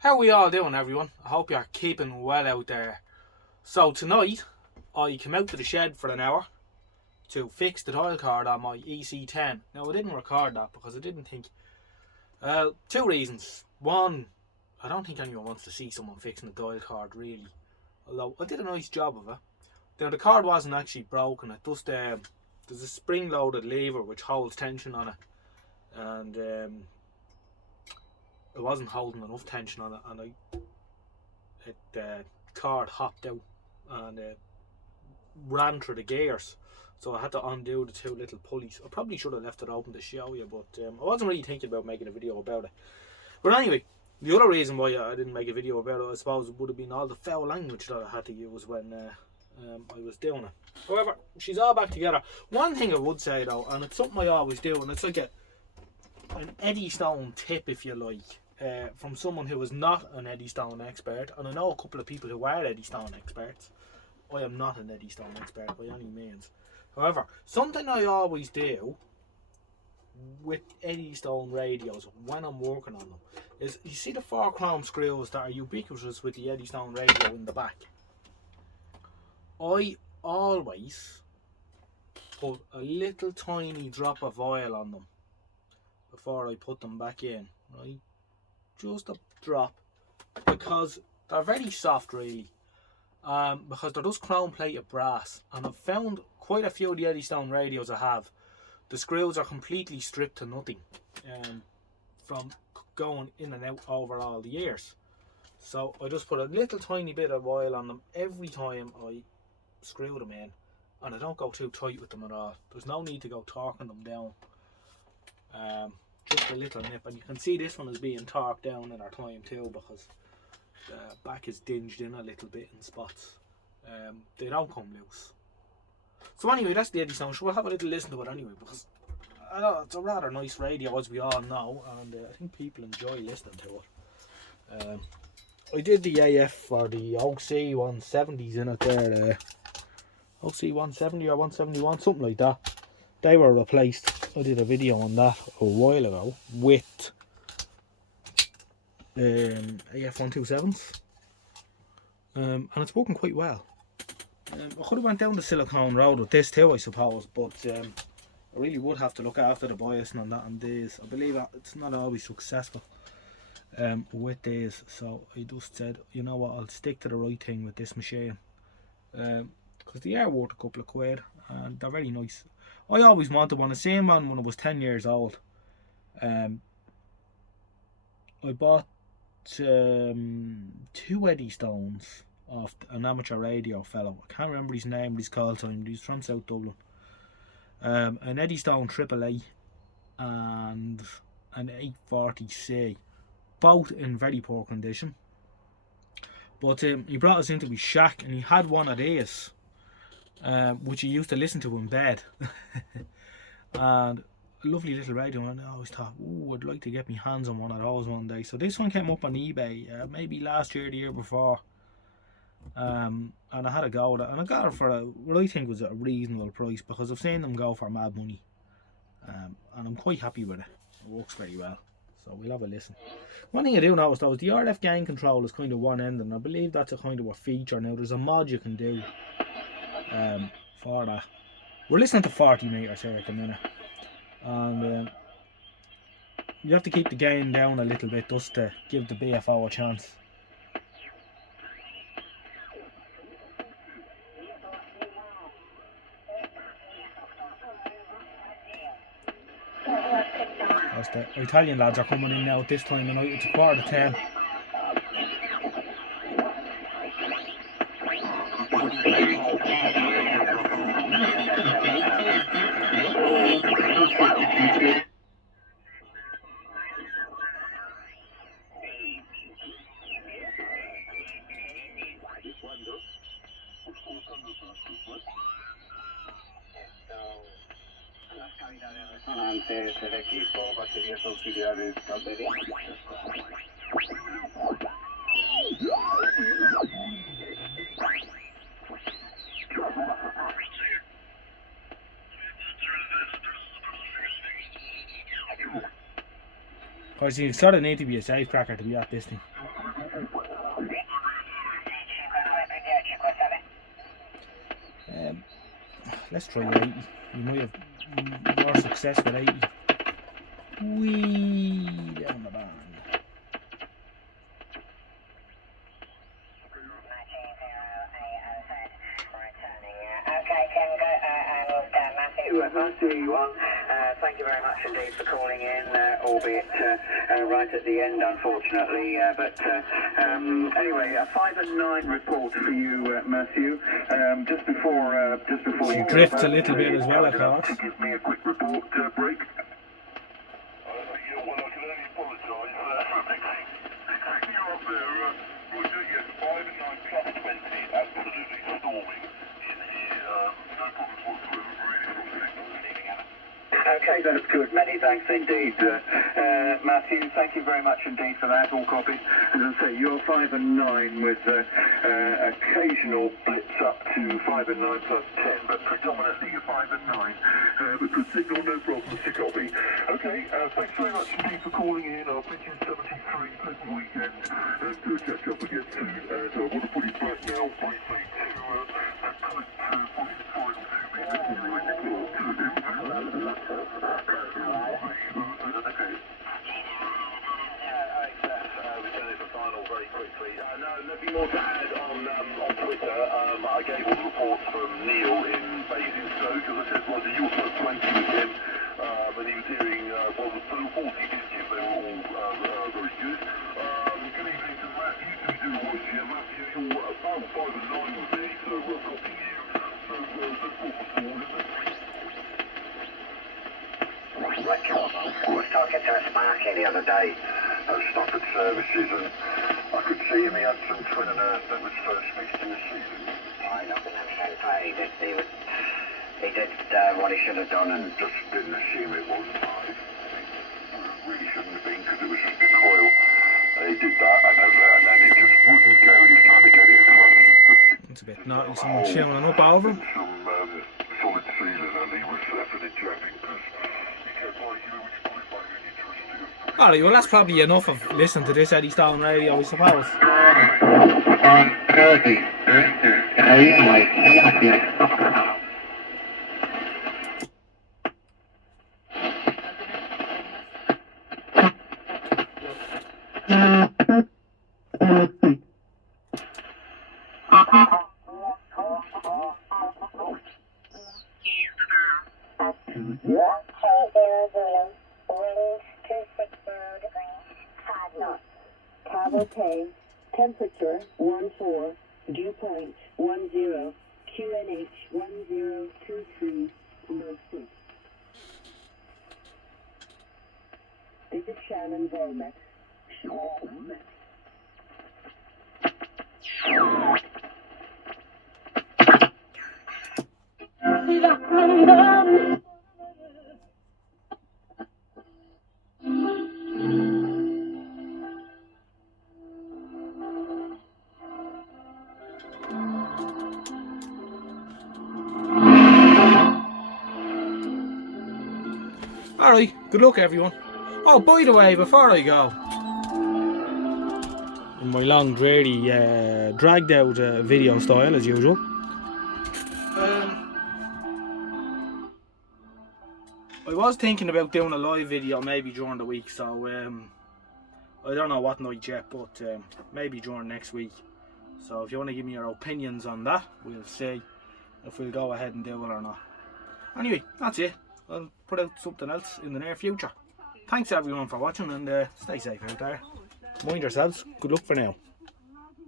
How are we all doing, everyone? I hope you're keeping well out there. So tonight, I came out to the shed for an hour to fix the dial card on my EC10. Now, I didn't record that because I didn't think... two reasons. One, I don't think anyone wants to see someone fixing a dial card, really. Although, I did a nice job of it. Now, the card wasn't actually broken. It just... there's a spring-loaded lever which holds tension on it. And... it wasn't holding enough tension on it, and the card hopped out and ran through the gears, so I had to undo the two little pulleys. I probably should have left it open to show you, but I wasn't really thinking about making a video about it. But anyway, the other reason why I didn't make a video about it, I suppose, would have been all the foul language that I had to use when I was doing it. However, she's all back together. One thing I would say though, and it's something I always do, and it's like an Eddystone tip, if you like, from someone who is not an Eddystone expert, and I know a couple of people who are Eddystone experts. I am not an Eddystone expert by any means. However, something I always do with Eddystone radios when I'm working on them is, you see the 4 chrome screws that are ubiquitous with the Eddystone radio in the back? I always put a little tiny drop of oil on them before I put them back in, right? Just a drop, because they're very soft, really. Because they're just chrome plated brass, and I've found quite a few of the Eddystone radios I have, the screws are completely stripped to nothing from going in and out over all the years. So I just put a little tiny bit of oil on them every time I screw them in, and I don't go too tight with them at all. There's no need to go torquing them down. Just a little nip, and you can see this one is being torqued down in our time too, because the back is dinged in a little bit in spots. They don't come loose. So anyway, that's the Eddystone. So we'll have a little listen to it anyway, because I know it's a rather nice radio, as we all know, and I think people enjoy listening to it. I did the AF for the OC 170s in it there, OC 170 or 171, something like that. They were replaced. I did a video on that a while ago with AF 127s, and it's working quite well. I could have went down the Silicone Road with this too, I suppose, but I really would have to look after the biasing on that and these. I believe it's not always successful with these, so I just said, you know what, I'll stick to the right thing with this machine, because they are worth a couple of quid and they're very nice. I always wanted one. I seen one when I was 10 years old. I bought 2 Eddystones off an amateur radio fellow. I can't remember his name, but he's called time. He's from South Dublin. An Eddystone AAA and an 840C, both in very poor condition. But he brought us into his shack, and he had one of these, which he used to listen to in bed. And a lovely little radio, and I always thought, ooh, I'd like to get my hands on one of those one day. So this one came up on eBay, maybe last year, the year before, and I had a go at it, and I got it for what I think was a reasonable price, because I've seen them go for mad money, and I'm quite happy with it. It works very well. So we'll have a listen. One thing I do notice though is the RF gain control is kind of one end, and I believe that's a kind of a feature. Now there's a mod you can do for that. We're listening to 40 meters here at the minute, and you have to keep the gain down a little bit just to give the BFO a chance. As the Italian lads are coming in now at this time of night. It's 9:45. Resonantes del equipo, baterías auxiliares, baterías. Of course, you sort of need to be a safecracker to be at this thing. Let's try 80. We might have more success with 80. Wee down the band. Matthew, thank you very much indeed for calling in, albeit right at the end, unfortunately. Anyway, a 5 and 9 report for you, Matthew. Just before She drifts a little bit as well, of course. Give me a quick report break. Well, I can only apologise for picking you up there. Roger, yes, 5 and 9 plus 20, absolutely storming in here. No problems whatsoever, really, from signal. Okay, that's good. Many thanks indeed, Matthew. Thank you very much indeed for that. All copied. As I say, you're 5 and 9 with occasional blips up to 5 and 9 plus 10, but predominantly you're 5 and 9. But good signal, no problems to copy. Okay, thanks very much indeed for calling in. I'll pitch in 73, pleasant weekend, and catch up again soon. And I want to put it back now briefly to put probably the final 2 minutes in right before very quickly. No, nothing more to add on Twitter. I gave all the reports from Neil in Basingstoke, as I said, Roger, you were put 20 with him, and he was hearing, well, the reports he did give, they were all very good. Good evening to Matthew, to do watch here. Matthew, you're about 5 and 9 with me, so we're copying you. So, no problem at all, is it? I was talking to a Sparky the other day. Stafford Services, and I could see him, he had some twin and earth that was first fixed in the season. I know him he did what he should have done, and Just didn't assume it was live. It really shouldn't have been, because it was just a coil. He did that, and then it just wouldn't go. He was trying to get it across. It's a bit naughty, someone shouting up over him. Some solid sealing, and he was effing jabbing, because he kept arguing which point might be interesting. Alright, well that's probably enough of listening to this Eddystone radio, I suppose. Okay, temperature 14, dew point 10, QNH 1023, 06. This is Shannon Volmet. Alright, good luck everyone. Oh, by the way, before I go, in my long, dreary, dragged out video style as usual, I was thinking about doing a live video maybe during the week, so I don't know what night yet, but maybe during next week. So if you want to give me your opinions on that, we'll see if we'll go ahead and do it or not. Anyway, that's it. I'll put out something else in the near future. Thanks everyone for watching, and stay safe out there. Mind yourselves. Good luck for now.